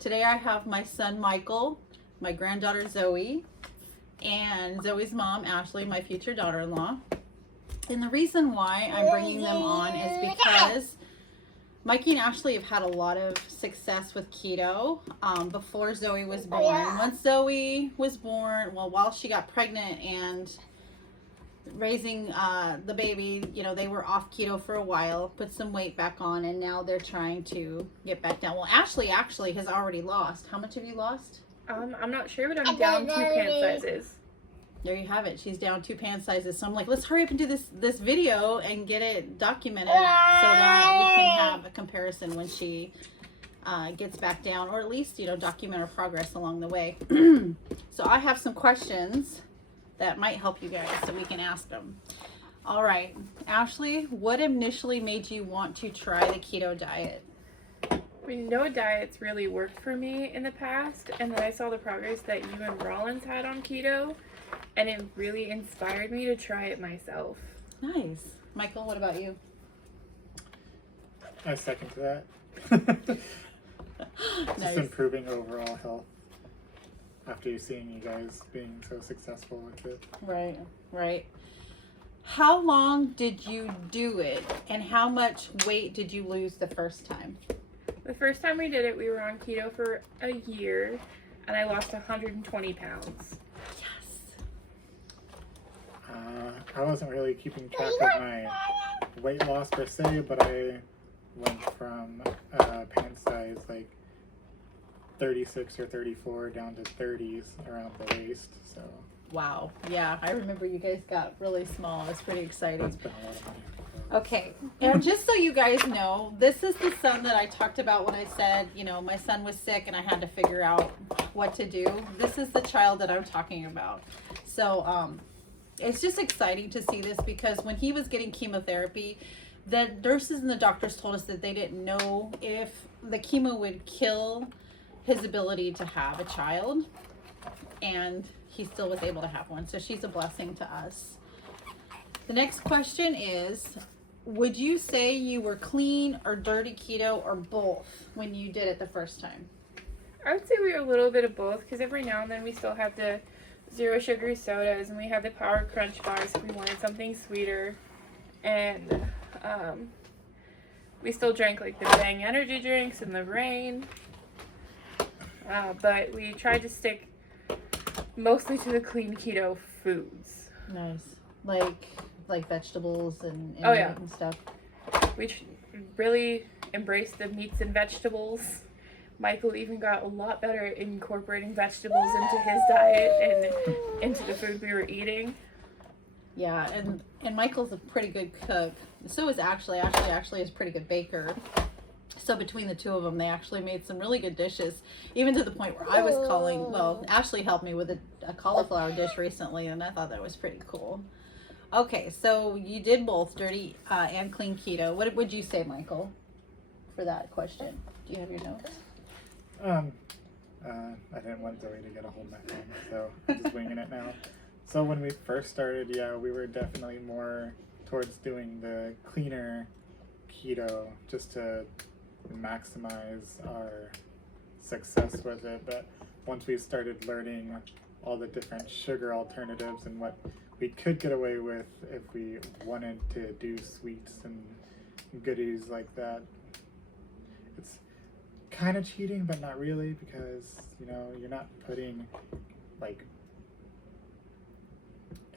Today I have my son Michael, my granddaughter Zoe, and Zoe's mom Ashley, my future daughter-in-law. And the reason why I'm bringing them on is because Mikey and Ashley have had a lot of success with keto before Zoe was born. Once Zoe was born, well, while she got pregnant and raising the baby, you know, they were off keto for a while, put some weight back on, and now they're trying to get back down. Well, Ashley actually has already lost. How much have you lost? I'm not sure, but I'm down 2 pant sizes. There you have it. She's down 2 pant sizes. So I'm like, let's hurry up and do this video and get it documented so that we can have a comparison when she gets back down, or at least, you know, document her progress along the way. So I have some questions that might help you guys so we can ask them. All right, Ashley, what initially made you want to try the keto diet? We know diets really worked for me in the past, and then I saw the progress that you and Rollins had on keto, and it really inspired me to try it myself. Nice. Michael, what about you? I second to that. Nice. Just improving overall health after seeing you guys being so successful with it. Right, right. How long did you do it, and how much weight did you lose the first time? The first time we did it, we were on keto for a year, and I lost 120 pounds. Yes. I wasn't really keeping track of my weight loss per se, but I went from pant size like 36 or 34 down to 30s around the waist. So Wow. Yeah, I remember you guys got really small. It's pretty exciting. that's been a lot of money. Okay, and just so you guys know, this is the son that I talked about when I said, you know, my son was sick and I had to figure out what to do. This is the child that I'm talking about. So it's just exciting to see this, because when he was getting chemotherapy, the nurses and the doctors told us that they didn't know if the chemo would kill his ability to have a child, and he still was able to have one. So she's a blessing to us. The next question is, would you say you were clean or dirty keto, or both, when you did it the first time? I would say we were a little bit of both, because every now and then we still have the zero sugar sodas, and we have the Power Crunch bars if we wanted something sweeter, and we still drank like the Bang energy drinks in the rain, but we tried to stick mostly to the clean keto foods. Nice. Like vegetables and Oh, yeah. meat and stuff. We really embraced the meats and vegetables. Michael even got a lot better at incorporating vegetables into his diet and into the food we were eating. Yeah, and Michael's a pretty good cook. So is Ashley. Ashley is a pretty good baker. So between the two of them, they actually made some really good dishes, even to the point where I was calling, well, Ashley helped me with a cauliflower dish recently, and I thought that was pretty cool. Okay, so you did both dirty and clean keto. What would you say, Michael, for that question? Do you have your notes? I didn't want Zoe to get a hold of my phone, so I'm just winging it now. So when we first started, yeah, we were definitely more towards doing the cleaner keto just to maximize our success with it. But once we started learning all the different sugar alternatives and what we could get away with if we wanted to do sweets and goodies like that, it's kind of cheating, but not really, because, you know, you're not putting like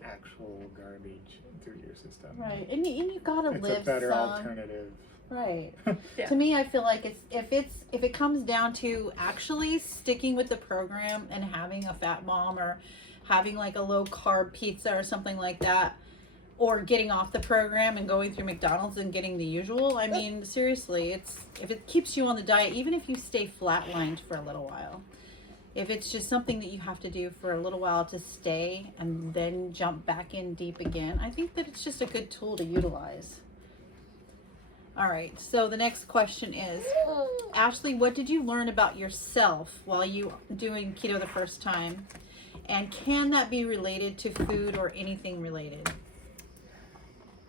actual garbage through your system. Right, and you gotta It's live a better some. alternative. Right. Yeah. To me, I feel like if it comes down to actually sticking with the program and having a fat mom, or having like a low carb pizza or something like that, or getting off the program and going through McDonald's and getting the usual, I mean, seriously, if it keeps you on the diet, even if you stay flatlined for a little while, if it's just something that you have to do for a little while to stay and then jump back in deep again, I think that it's just a good tool to utilize. All right, so the next question is, Ashley, what did you learn about yourself while you doing keto the first time? And can that be related to food or anything related?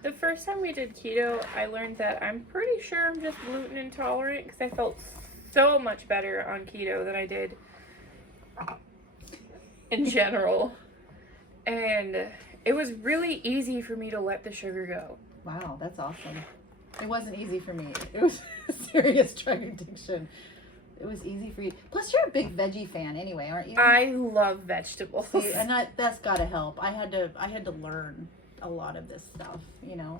The first time we did keto, I learned that I'm pretty sure I'm just gluten intolerant, because I felt so much better on keto than I did in general. And it was really easy for me to let the sugar go. Wow, that's awesome. It wasn't easy for me. It was a serious drug addiction. It was easy for you. Plus, you're a big veggie fan anyway, aren't you? I love vegetables. See, and that's got to help. I had to learn a lot of this stuff, you know.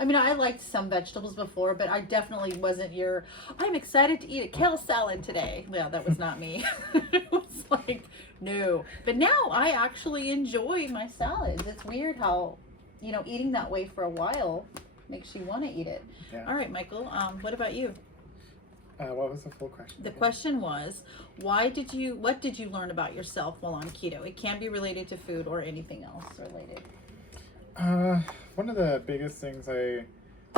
I mean, I liked some vegetables before, but I definitely wasn't your, I'm excited to eat a kale salad today. Yeah, that was not me. It was like, no. But now I actually enjoy my salads. It's weird how, you know, eating that way for a while makes you want to eat it. Yeah. All right, Michael, what about you? What was the full question? The question was, what did you learn about yourself while on keto? It can be related to food or anything else related. One of the biggest things I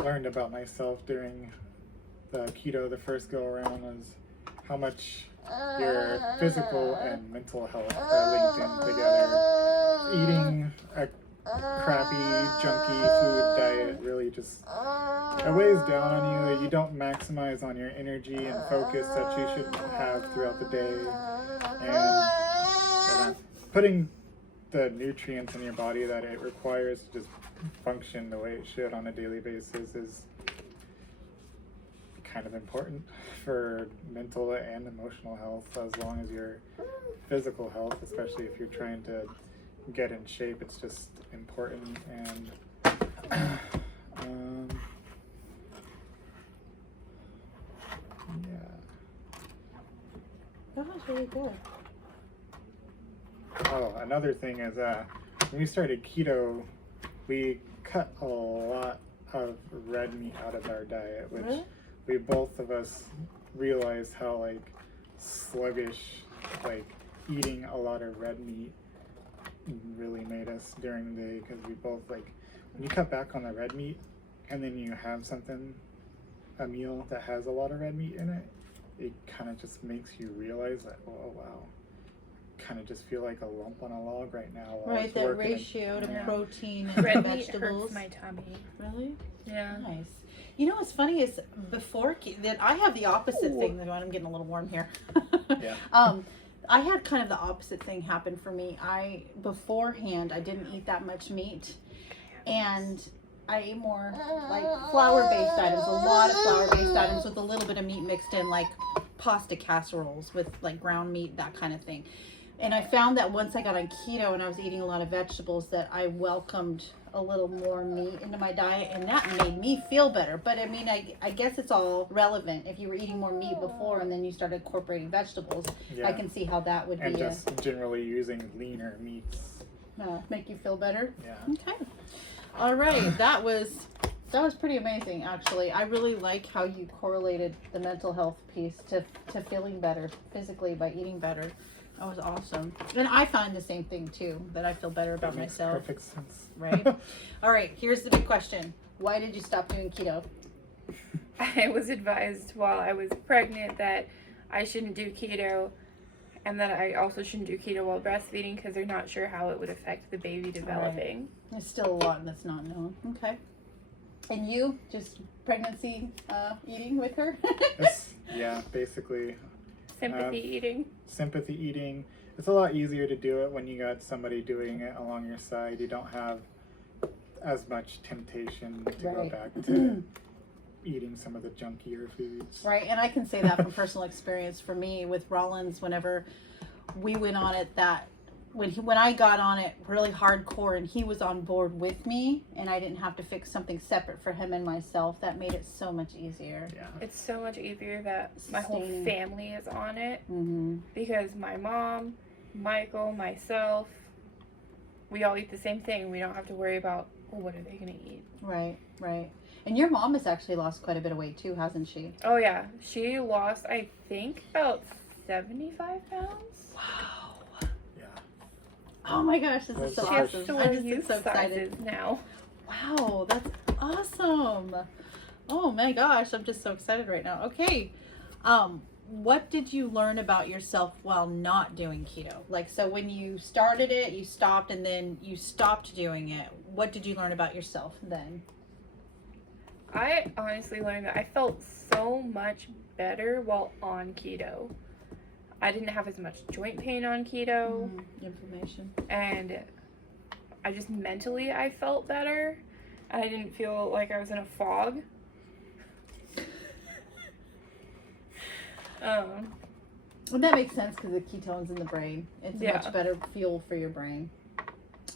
learned about myself during the keto, the first go around, was how much your physical and mental health are linked in together. Eating a crappy, junky food diet really just it weighs down on you. You don't maximize on your energy and focus that you should have throughout the day. And putting the nutrients in your body that it requires to just function the way it should on a daily basis is kind of important for mental and emotional health, as long as your physical health, especially if you're trying to get in shape, it's just important. And yeah. That was really good. Oh, another thing is when we started keto, we cut a lot of red meat out of our diet, which Really? we both of us realized how like sluggish like eating a lot of red meat really made us during the day, because we both like when you cut back on the red meat and then you have a meal that has a lot of red meat in it, it kind of just makes you realize that, oh wow, kind of just feel like a lump on a log right now. while Right, it's that working. ratio to Yeah. protein and Red meat vegetables. hurts my tummy. Really? Yeah. Nice. You know what's funny is that I have the opposite thing. I'm getting a little warm here. Yeah. I had kind of the opposite thing happen for me. Beforehand, I didn't eat that much meat, and I ate more like flour-based items, a lot of flour-based items with a little bit of meat mixed in, like pasta casseroles with like ground meat, that kind of thing. And I found that once I got on keto and I was eating a lot of vegetables, that I welcomed a little more meat into my diet, and that made me feel better. But I mean, I guess it's all relevant. If you were eating more meat before and then you started incorporating vegetables, Yeah. I can see how that would And be just generally using leaner meats. make you feel better. Yeah. Okay. All right. That was pretty amazing, actually. I really like how you correlated the mental health piece to feeling better physically by eating better. That was awesome. And I find the same thing too, that I feel better about That makes myself. perfect sense. Right? All right, here's the big question. Why did you stop doing keto? I was advised while I was pregnant that I shouldn't do keto, and that I also shouldn't do keto while breastfeeding because they're not sure how it would affect the baby developing. There's still a lot that's not known. Okay. And you, just pregnancy eating with her? Yeah, basically. Sympathy eating. Sympathy eating. It's a lot easier to do it when you got somebody doing it along your side. You don't have as much temptation to go Right. back to eating some of the junkier foods. Right, and I can say that from personal experience. For me, with Rollins, whenever we went on it, when I got on it really hardcore and he was on board with me, and I didn't have to fix something separate for him and myself, that made it so much easier. Yeah. It's so much easier that my whole Sustaining. family is on it, Mm-hmm. because my mom, Michael, myself, we all eat the same thing. We don't have to worry about, well, what are they going to eat? Right, right. And your mom has actually lost quite a bit of weight too, hasn't she? Oh, yeah. She lost, I think, about 75 pounds. Wow. Yeah. Oh my gosh, this is so She She has awesome. 4 I just get youth so excited. sizes now. Wow, that's awesome. Oh my gosh, I'm just so excited right now. Okay. What did you learn about yourself while not doing keto? Like, so when you started it, you stopped, and then you stopped doing it. What did you learn about yourself then? I honestly learned that I felt so much better while on keto. I didn't have as much joint pain on keto. Inflammation. And I just mentally, I felt better. And I didn't feel like I was in a fog. Well, that makes sense because the ketones in the brain. It's a Yeah. much better fuel for your brain.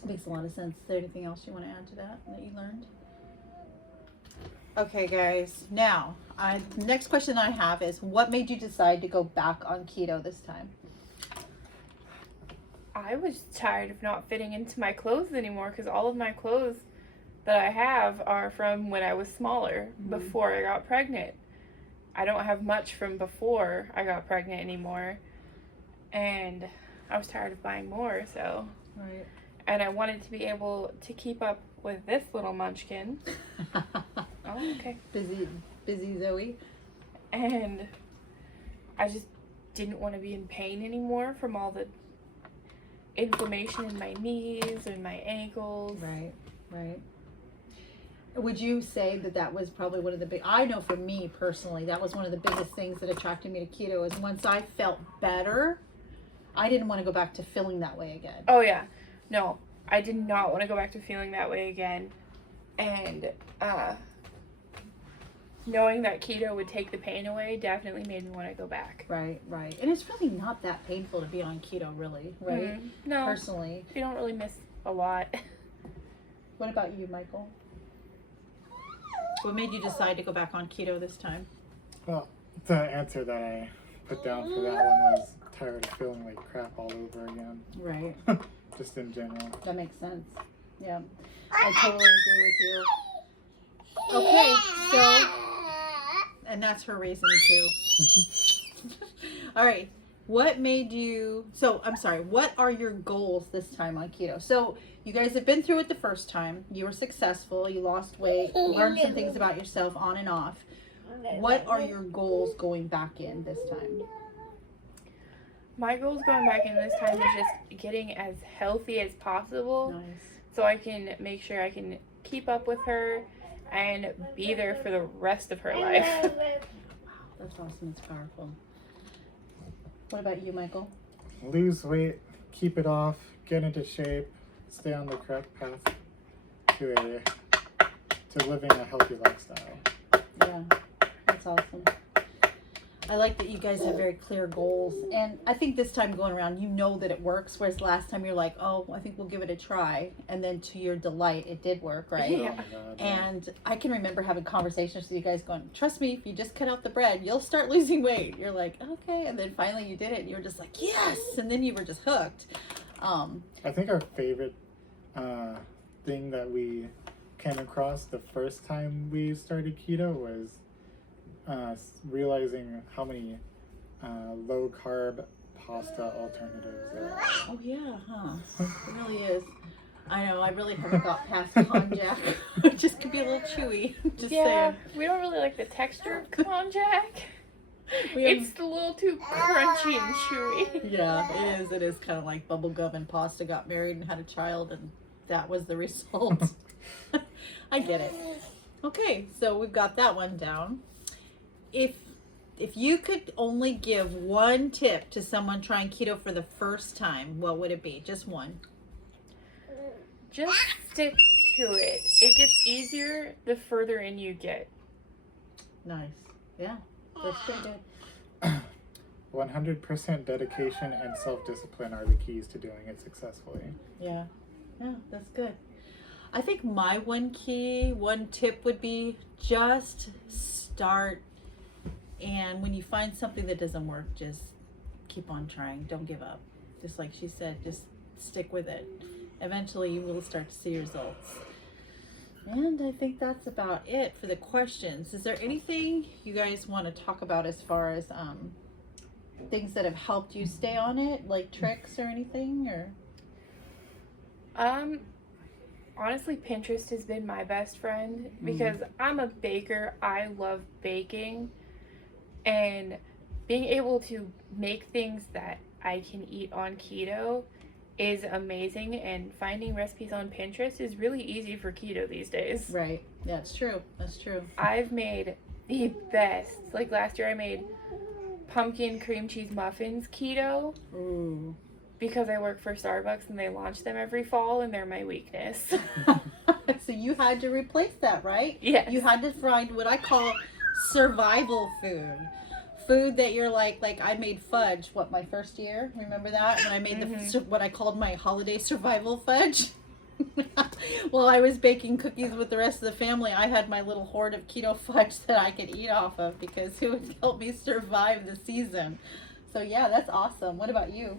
Makes a lot of sense. Is there anything else you want to add to that you learned? Okay, guys. Now, the next question I have is, what made you decide to go back on keto this time? I was tired of not fitting into my clothes anymore because all of my clothes that I have are from when I was smaller, before I got pregnant. I don't have much from before I got pregnant anymore. And I was tired of buying more, so. Right. And I wanted to be able to keep up with this little munchkin. Oh, okay. Busy Zoe. And I just didn't want to be in pain anymore from all the inflammation in my knees and my ankles. Right. Would you say that was probably one of the I know for me personally, that was one of the biggest things that attracted me to keto is once I felt better, I didn't want to go back to feeling that way again. Oh, yeah. No, I did not want to go back to feeling that way again. And knowing that keto would take the pain away definitely made me want to go back. Right. And it's really not that painful to be on keto, really, right? No. Personally. You don't really miss a lot. What about you, Michael? What made you decide to go back on keto this time? Well, the answer that I put down for that one was tired of feeling like crap all over again. Right. Just in general. That makes sense. Yeah. I totally agree with you. Okay, so, and that's her reason too. All right. What are your goals this time on keto? So you guys have been through it the first time. You were successful. You lost weight, learned some things about yourself on and off. What are your goals going back in this time? My goals going back in this time is just getting as healthy as possible. Nice. So I can make sure I can keep up with her and be there for the rest of her life. Wow, that's awesome. It's powerful. What about you, Michael? Lose weight, keep it off, get into shape, stay on the correct path to living a healthy lifestyle. Yeah, that's awesome. I like that you guys have very clear goals. And I think this time going around, you know that it works. Whereas last time you're like, oh, I think we'll give it a try. And then to your delight, it did work, right? Yeah. Oh my God, And I can remember having conversations with you guys going, trust me, if you just cut out the bread, you'll start losing weight. You're like, okay. And then finally you did it. And you were just like, yes. And then you were just hooked. I think our favorite thing that we came across the first time we started keto was realizing how many low carb pasta alternatives there are. Oh yeah, huh? It really is. I know, I really haven't got past konjac. It just could be a little chewy. Just Yeah, saying. we don't really like the texture of konjac. We have- It's a little too crunchy and chewy. Yeah, it is kind of like bubblegum and pasta got married and had a child and that was the result. I get it. Okay, so we've got that one down. If you could only give one tip to someone trying keto for the first time, what would it be? Just one. Just stick to it. It gets easier the further in you get. Nice. Yeah, that's pretty good. 100% dedication and self-discipline are the keys to doing it successfully. Yeah, that's good. I think my one tip would be just start. And when you find something that doesn't work, just keep on trying. Don't give up. Just like she said, just stick with it. Eventually you will start to see results. And I think that's about it for the questions. Is there anything you guys want to talk about as far as things that have helped you stay on it, like tricks or anything? Or honestly, Pinterest has been my best friend because I'm a baker. I love baking. And being able to make things that I can eat on keto is amazing, and finding recipes on Pinterest is really easy for keto these days. Right. That's true. That's true. I've made the best. Like last year I made pumpkin cream cheese muffins keto. Ooh. Because I work for Starbucks and they launch them every fall and they're my weakness. So you had to replace that, right? Yes. You had to find what I call survival food. Food that you're like I made fudge, my first year? Remember that? When I made what I called my holiday survival fudge? While I was baking cookies with the rest of the family, I had my little hoard of keto fudge that I could eat off of because it would help me survive the season. So yeah, that's awesome. What about you?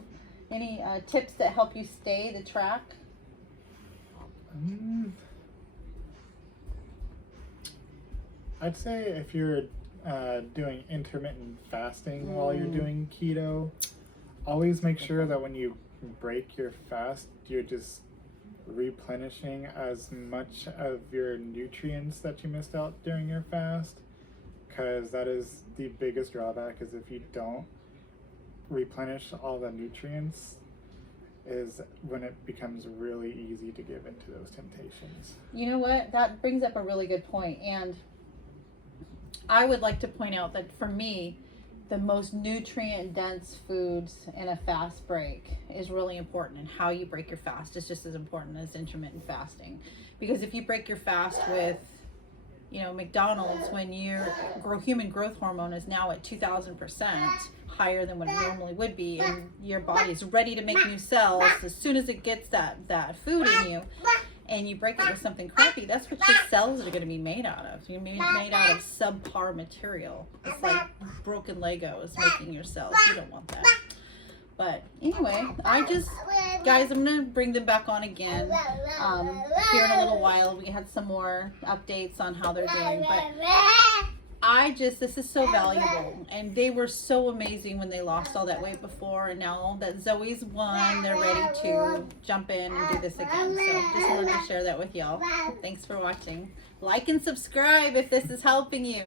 Any tips that help you stay the track? I'd say if you're doing intermittent fasting while you're doing keto, always make sure that when you break your fast, you're just replenishing as much of your nutrients that you missed out during your fast, because that is the biggest drawback, is if you don't replenish all the nutrients is when it becomes really easy to give into those temptations. You know what? That brings up a really good point. And I would like to point out that for me, the most nutrient dense foods in a fast break is really important, and how you break your fast is just as important as intermittent fasting. Because if you break your fast with, McDonald's, when your human growth hormone is now at 2,000% higher than what it normally would be, and your body's ready to make new cells as soon as it gets that food in you, and you break it with something crappy, that's what your cells are going to be made out of. You're made out of subpar material. It's like broken Legos making your cells. You don't want that. But anyway, guys, I'm going to bring them back on again here in a little while. We had some more updates on how they're doing. But this is so valuable. And they were so amazing when they lost all that weight before. And now that Zoe's won, they're ready to jump in and do this again. So just wanted to share that with y'all. Thanks for watching. Like and subscribe if this is helping you.